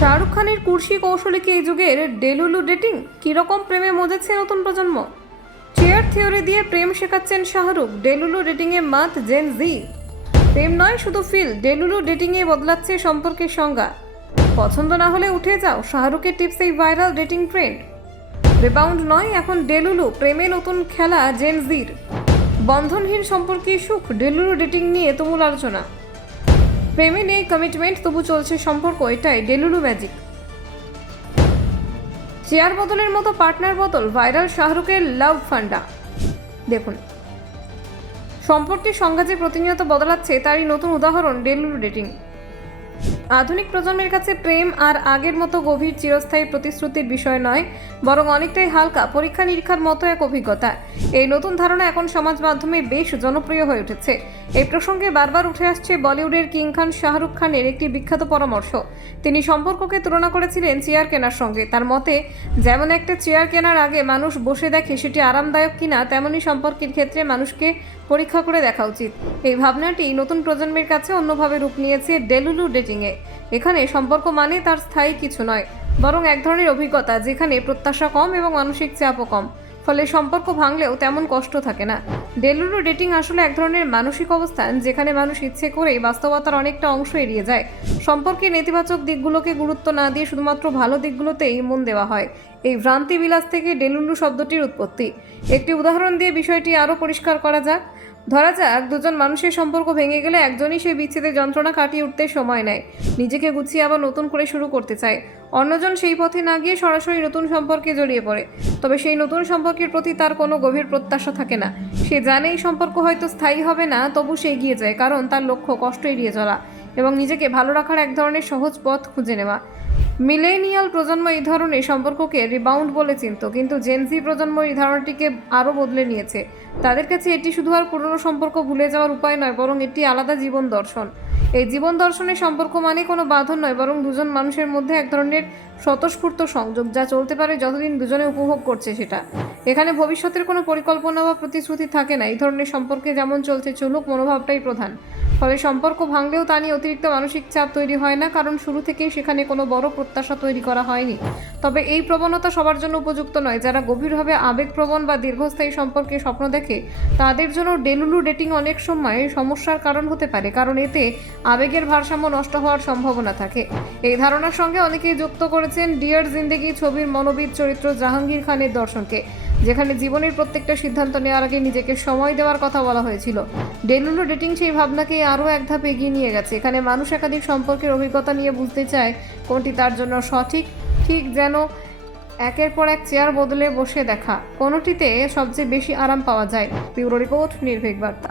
শাহরুখ খানের কুর্সি কৌশলে কি এই যুগের ডেলুলু ডেটিং? কিরকম প্রেমে মজেছে নতুন প্রজন্ম? চেয়ার থিওরি দিয়ে প্রেম শেখাচ্ছেন শাহরুখ। ডেলুলু ডেটিংয়ে মাত জেন জি। প্রেম নয় শুধু ফিল, ডেলুলু ডেটিংয়ে বদলাচ্ছে সম্পর্কের সংজ্ঞা। পছন্দ না হলে উঠে যাও, শাহরুখের টিপসেই ভাইরাল ডেটিং ট্রেন্ড। রিবাউন্ড নয়, এখন ডেলুলু, প্রেমে নতুন খেলা জেন জির। বন্ধনহীন সম্পর্কে সুখ, ডেলুলু ডেটিং নিয়ে তুমুল আলোচনা। প্রেমে নেই কমিটমেন্ট, তবু চলছে সম্পর্ক, এটাই ডেলুলু ম্যাজিক। চেয়ার বদলের মতো পার্টনার বদল, ভাইরাল শাহরুখের লাভ ফান্ডা। দেখুন, সম্পর্কের সংজ্ঞা যে প্রতিনিয়ত বদলাচ্ছে তারই নতুন উদাহরণ ডেলুলু ডেটিং। আধুনিক প্রজন্মের কাছে প্রেম আর আগের মতো গভীর চিরস্থায়ী প্রতিশ্রুতির বিষয় নয়, বরং অনেকটাই হালকা পরীক্ষা নিরীক্ষার মতো এক অভিজ্ঞতা। এই নতুন ধারণা এখন সমাজ মাধ্যমে বেশ জনপ্রিয় হয়ে উঠেছে। এই প্রসঙ্গে বারবার উঠে আসছে বলিউডের কিং খান শাহরুখ খানের একটি বিখ্যাত পরামর্শ। তিনি সম্পর্ককে তুলনা করেছিলেন চেয়ার কেনার সঙ্গে। তার মতে, যেমন একটা চেয়ার কেনার আগে মানুষ বসে দেখে সেটি আরামদায়ক কিনা, তেমনই সম্পর্কের ক্ষেত্রে মানুষকে পরীক্ষা করে দেখা উচিত। এই ভাবনাটি নতুন প্রজন্মের কাছে অন্যভাবে রূপ নিয়েছে ডেলুলু ডেটিংয়ে। এখানে সম্পর্ক মানে তার স্থায়ী কিছু নয়, বরং এক ধরনের অভিজ্ঞতা যেখানে প্রত্যাশা কম এবং মানসিক চাপও কম। ফলে সম্পর্ক ভাঙলেও তেমন কষ্ট থাকে না। ডেলুলু ডেটিং আসলে এক ধরনের মানসিক অবস্থান যেখানে মানুষ ইচ্ছে করেই বাস্তবতার অনেকটা অংশ এড়িয়ে যায়। সম্পর্কের নেতিবাচক দিকগুলোকে গুরুত্ব না দিয়ে শুধুমাত্র ভালো দিকগুলোতেই মন দেওয়া হয়। এই ভ্রান্তি বিলাস থেকে ডেলুলু শব্দটির উৎপত্তি। একটি উদাহরণ দিয়ে বিষয়টি আরও পরিষ্কার করা যাক। ধরা যাক, দুজন মানুষের সম্পর্ক ভেঙে গেলে একজনই সেই বিচ্ছেদের যন্ত্রণা কাটিয়ে উঠতে সময় নেয়, নিজেকে গুছিয়ে আবার নতুন করে শুরু করতে চায়। অন্যজন সেই পথে না গিয়ে সরাসরি নতুন সম্পর্কে জড়িয়ে পড়ে। তবে সেই নতুন সম্পর্কের প্রতি তার কোনো গভীর প্রত্যাশা থাকে না। সে জানে এই সম্পর্ক হয়তো স্থায়ী হবে না, তবু সে এগিয়ে যায়, কারণ তার লক্ষ্য কষ্ট এড়িয়ে চলা এবং নিজেকে ভালো রাখার এক ধরনের সহজ পথ খুঁজে নেওয়া। মিলেনিয়াল প্রজন্ম এই ধরনের সম্পর্ককে রিবাউন্ড বলে চিনত, কিন্তু জেনজি প্রজন্ম এই ধারণাটিকে আরও বদলে নিয়েছে। তাদের কাছে এটি শুধু আর পুরনো সম্পর্ক ভুলে যাওয়ার উপায় নয়, বরং এটি আলাদা জীবন দর্শন। এই জীবন দর্শনের সম্পর্ক মানে কোনো বাঁধন নয়, বরং দুজন মানুষের মধ্যে এক ধরনের স্বতঃস্ফূর্ত সংযোগ, যা চলতে পারে যতদিন দুজনে উপভোগ করছে সেটা। এখানে ভবিষ্যতের কোনো পরিকল্পনা বা প্রতিশ্রুতি থাকে না। এই ধরনের সম্পর্কে যেমন চলছে চলুক মনোভাবটাই প্রধান। ফলে সম্পর্ক ভাঙলেও তা নিয়ে অতিরিক্ত মানসিক চাপ তৈরি হয় না, কারণ শুরু থেকেই সেখানে কোনো বড় প্রত্যাশা তৈরি করা হয়নি। তবে এই প্রবণতা সবার জন্য উপযুক্ত নয়। যারা গভীরভাবে আবেগপ্রবণ বা দীর্ঘস্থায়ী সম্পর্কে স্বপ্ন দেখে, তাদের জন্য ডেলুলু ডেটিং অনেক সময় সমস্যার কারণ হতে পারে, কারণ এতে আবেগের ভারসাম্য নষ্ট হওয়ার সম্ভাবনা থাকে। এই ধারণার সঙ্গে অনেকেই যুক্ত করেছেন ডিয়ার জিন্দেগি ছবির মনোবিদ চরিত্র জাহাঙ্গীর খানের দর্শনকে, যেখানে জীবনের প্রত্যেকটা সিদ্ধান্ত নেওয়ার আগে নিজেকে সময় দেওয়ার কথা বলা হয়েছিল। ডেলুলু ডেটিং সেই ভাবনাকে আরও এক ধাপ এগিয়ে নিয়ে গেছে। এখানে মানুষ একাধিক সম্পর্কের অভিজ্ঞতা নিয়ে বুঝতে চায় কোনটি তার জন্য সঠিক, ঠিক যেন একের পর এক চেয়ার বদলে বসে দেখা কোনোটিতে সবচেয়ে বেশি আরাম পাওয়া যায়। ব্যুরো রিপোর্ট, নির্ভীক বার্তা।